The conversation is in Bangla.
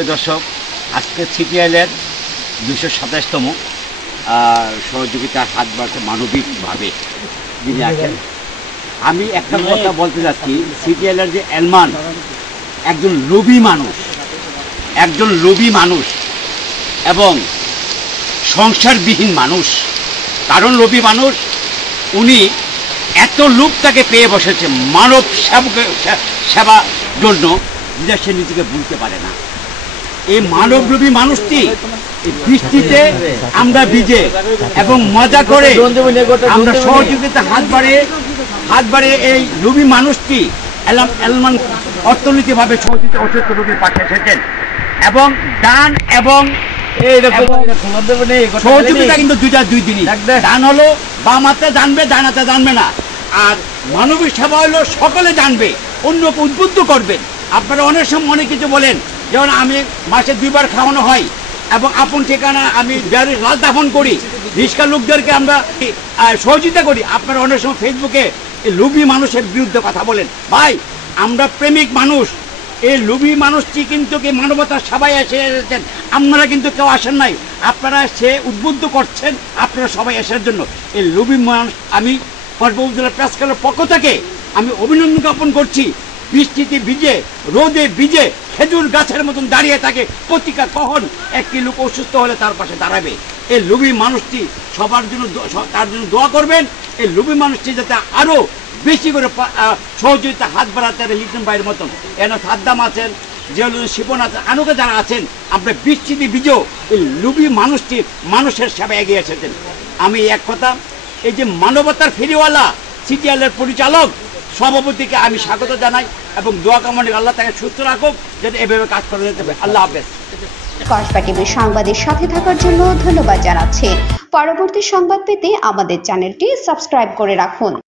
সুপ্রিয় দর্শক, আজকে সিপিএলের 227তম সহযোগিতার হাত বাড়ছে মানবিকভাবে যিনি আছেন। আমি একটা কথা বলতে যাচ্ছি, সিপিএলের যে এলমান একজন লোভী মানুষ এবং সংসারবিহীন মানুষ। কারণ লোভী মানুষ, উনি এত লোভ তাকে পেয়ে বসেছে মানব সেবার জন্য, যেটা সে নিজেকে বুঝতে পারে না। এই মানবলোভী মানুষটি বৃষ্টিতে আমরা ভিজে এবং মজা করে আমরা সহযোগিতা হাত বাড়িয়ে এই লোভী মানুষটি এলমান অর্থনৈতিকভাবে সহযোগিতা পাশে এসেছেন এবং দান এবং সহযোগিতা কিন্তু দুই দিনই। দান হলো বাম হাতে জানবে, ডান হাতে জানবে না। আর মানবিক সেবা হলো সকলে জানবে, অন্যকে উদ্বুদ্ধ করবেন। আপনারা অনেক সময় অনেক কিছু বলেন, যেমন আমি মাসে 2 বার খাওয়ানো হয় এবং আপন ঠিকানা আমি লাল দাফন করি, রিক্সা লোকদেরকে আমরা সহযোগিতা করি। আপনারা অনেক সময় ফেসবুকে এই লোভী মানুষের বিরুদ্ধে কথা বলেন। ভাই, আমরা প্রেমিক মানুষ। এই লোভী মানুষটি কিন্তু মানবতার সবাই এসেছেন, আপনারা কিন্তু কেউ আসেন নাই। আপনারা সে উদ্বুদ্ধ করছেন আপনারা সবাই আসার জন্য। এই লোভী মানুষ আমি কক্সবাজার জেলা প্রেস ক্লাবের পক্ষ থেকে আমি অভিনন্দন জ্ঞাপন করছি। বৃষ্টিতে ভিজে, রোদে ভিজে, খেজুর গাছের মতন দাঁড়িয়ে থাকে প্রতিকা কখন একটি লোক অসুস্থ হলে তার পাশে দাঁড়াবে। এই লোভী মানুষটি তার জন্য দোয়া করবেন। এই লোভী মানুষটি যাতে আরও বেশি করে সহযোগিতা হাত বাড়াতে পারে, লিটন ভাইয়ের মতন। এন সাদ্দাম আছেন, জিয়াউল শিপন আছেন, আনুকে যারা আছেন, আমরা বৃষ্টিতে ভিজেও এই লোভী মানুষটি মানুষের সেবায় এগিয়ে এসেছেন। আমি এক কথা, এই যে মানবতার ফেরিওয়ালা সিটিএলের পরিচালক সভাপতিকে আমি স্বাগত জানাই এবং দোয়া কামনা আল্লাহ তাকে সুস্থ রাখুক, যাতে এভাবে কাজ করে যেতে হবে। আল্লাহ হাফেজ। কসবা টিভির সংবাদের সাথে থাকার জন্য ধন্যবাদ জানাচ্ছি। পরবর্তী সংবাদ পেতে আমাদের চ্যানেলটি সাবস্ক্রাইব করে রাখুন।